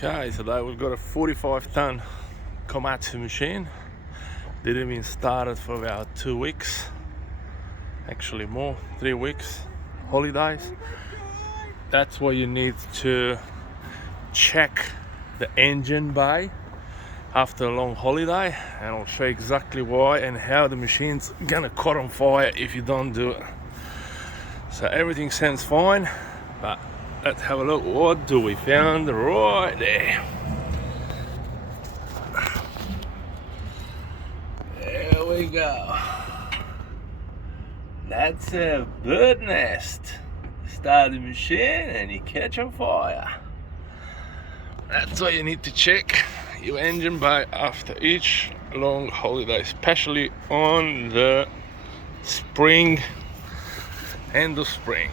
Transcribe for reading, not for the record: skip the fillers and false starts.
Okay, today we've got a 45-ton Komatsu machine. Didn't even started for about 2 weeks, actually more, 3 weeks, holidays. That's why you need to check the engine bay after a long holiday, and I'll show you exactly why and how the machine's gonna caught on fire if you don't do it. So everything sounds fine, but let's have a look. What do we found right there? There we go. That's a bird nest. Start the machine and you catch on fire. That's why you need to check your engine bay after each long holiday, especially on the spring, end of spring.